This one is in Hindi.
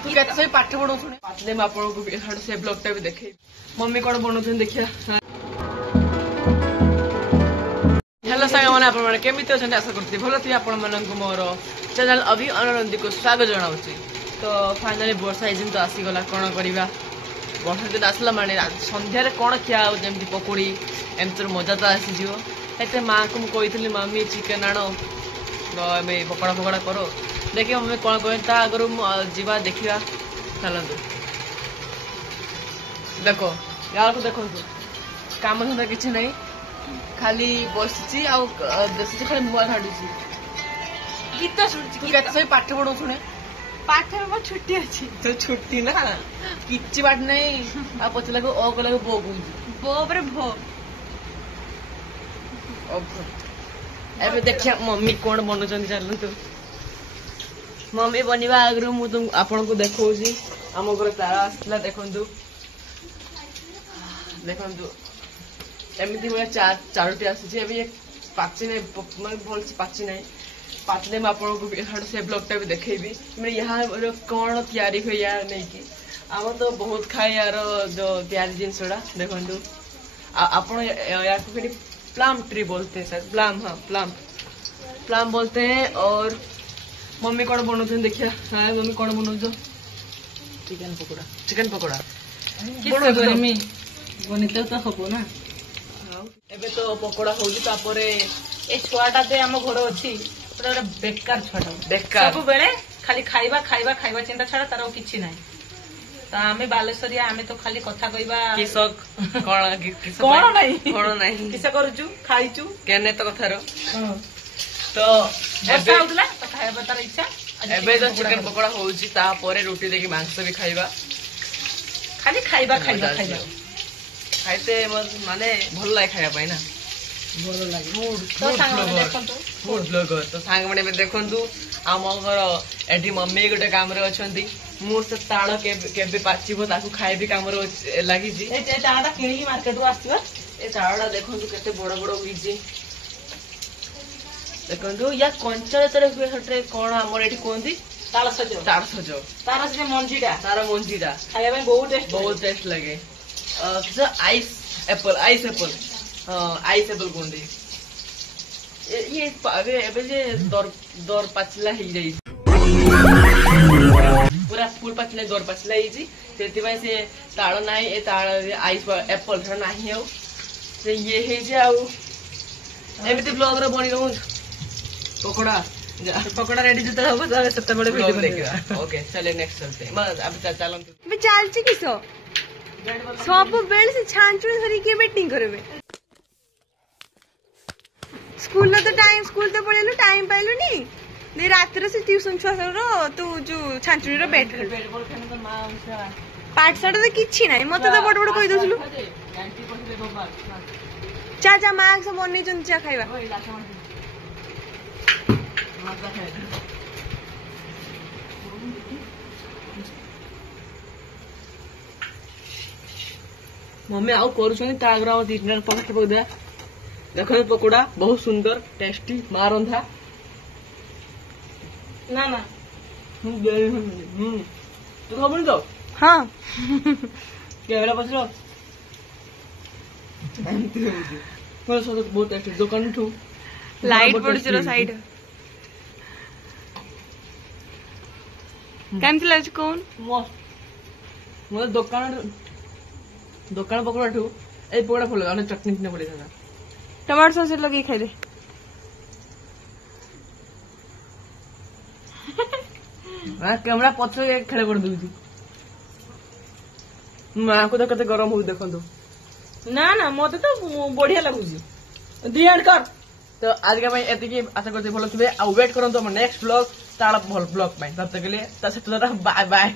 कैसे पाठ पढ़ो पाठले मैं आपको से ब्लॉग टा भी देखे मम्मी कौन बनाऊँ देखिए। हेलो सांग मैंने आपने केमी अच्छा आशा करती भल थी आपण मानक मोर चैनल अभी अनुनंदी को स्वागत जनाऊँगी। तो फाइनाली वर्षा सीजन तो आसीगला कौन करवा वर्षा दिन आसला माने संध्यार कौन खिया जमी पकोड़ी एमती मजा तो आसीज एते माँ को मुझे मम्मी चिकेन आण पकड़ा फकड़ा करो देखिए मम्मी कौन कह आगर जा देखा चलतु देख यार को देखो काम धंदा किसी ना खाली बसी खाली मुआ झाड़ू गीत शुणी पाठ पढ़ो शुणे पाठ में छुट्टी अच्छी तो छुट्टी ना किसी बाट नहीं आ पचला को ओ कला बो बो पर भो एबे देखिया मम्मी कौन बनुचंदी चलतु मम्मी बनवा आगर मुझे आपन को देखौची आम घर तारा आसला देखंतु देखंतु एमती भाई चारोटी आसी पाची ना मैं भल से पाची ना पाचले मैं आपको से ब्लॉग टा भी देखेबी मैंने यहाँ कौन तैयारी हुए यार नहीं कि आम तो बहुत खाए यार जो तैयारी जिनसड़ा देखंतु आपन यार को प्लाम ट्री बोलते हैं सर प्लाम हाँ प्लाम बोलते हैं। और मम्मी कौन बनाते हैं देखिए हाँ मम्मी कौन बनाऊ चिकन पकोड़ा बनिते तो हम ना एबे तो पकोड़ा होगी तापरे ए छुआटा ते हम घर अच्छी बेकार छुआटा बेकार सब बेले खाली खाइबा खाइबा खाइबा चिंता छाड़ा तार किछि नाही तो आमे बालेश्वरिया आमे तो खाली कथा कहबा किसक कौन नहीं किसे करूचु खाइचु केने तो कथारो तो ऐसा उठला तो खाइबा तार इच्छा एबे तो चिकन पकोड़ा होउची तापरे रोटी देके मांस भी खाइबा खाली खाइबा खाइबा खाइबा खाइते माने भल लागे खाइबा पाई ना भल लागे फूड ब्लॉगर तो सांग मैंने देखंतु आम घर एटी मम्मी गोटे काम रे अछंती मु से ताड़ केबे पाचिबो ताकू खाइबी काम रे लागि जी ए ताड़ा किणी मार्केट को आसीबा ए ताड़ा देखंतु केते बड़ बड़ होईजी देखंतु या कंचा तरे हुए हटे कोन हमर एटी कोंदी ताड़ सजो तार से मंजीडा तार मंजीडा खाइबा में बहुत टेस्ट लगे किस आइस एप्पल आइस एप्पल कोंदी ये एबे जे दर पाचला ही जाई पूरा फुल पाचला दर पाचला ही सेति भाई से ताड़ नाही ए ताड़ आइस एप्पल छ नाही हो से ये हे जे आउ एमिति ब्लॉग रे बनी रहू पकोड़ा रेडी जते हो तते बड़े वीडियो देखिबा ओके चले नेक्स्ट चलते अब चलन बे चलची किसो सब बेल से छांचुन धरी के बैटिंग करबे स्कूल तो टाइम स्कूल तो पळेलु टाइम पाइलु नी दे रात्र से ट्यूशन छुआ रो तू जो छांचुनी रो बैट बॉल खेने तो मां उनसे पाठशाला तो किछि नाही मते तो बड़ बड़ कहि दउसलु चा मां से बन्नी चुनचा खाइबा मम्मी आउ करूछनी ता आग्रा तीन पकड़ पक दे देखो पकोड़ा बहुत सुंदर टेस्टी मां रंधा ना ना तू खबर तो हाँ कैमरा पछरो मोर सब बहुत टेस्टी दुकान ठू लाइट पड़छ साइड केमती लाग कोन मोर दुकान पकोड़ा ठू ए पकोड़ा फुल गाने चटनी ने पड़े था टमाटर सॉस लगे खाई दे कैमरा पछे खेले कर दूची मां को तो कते गरम हो देखंतु ना ना मते तो बढ़िया लागुची दी एंड कर तो आज का भाई एतिकी आशा करते भलो थिबे आ वेट करंतु हम नेक्स्ट ब्लॉग ताला भल ब्लॉग में तब तक के लिए बाय बाय।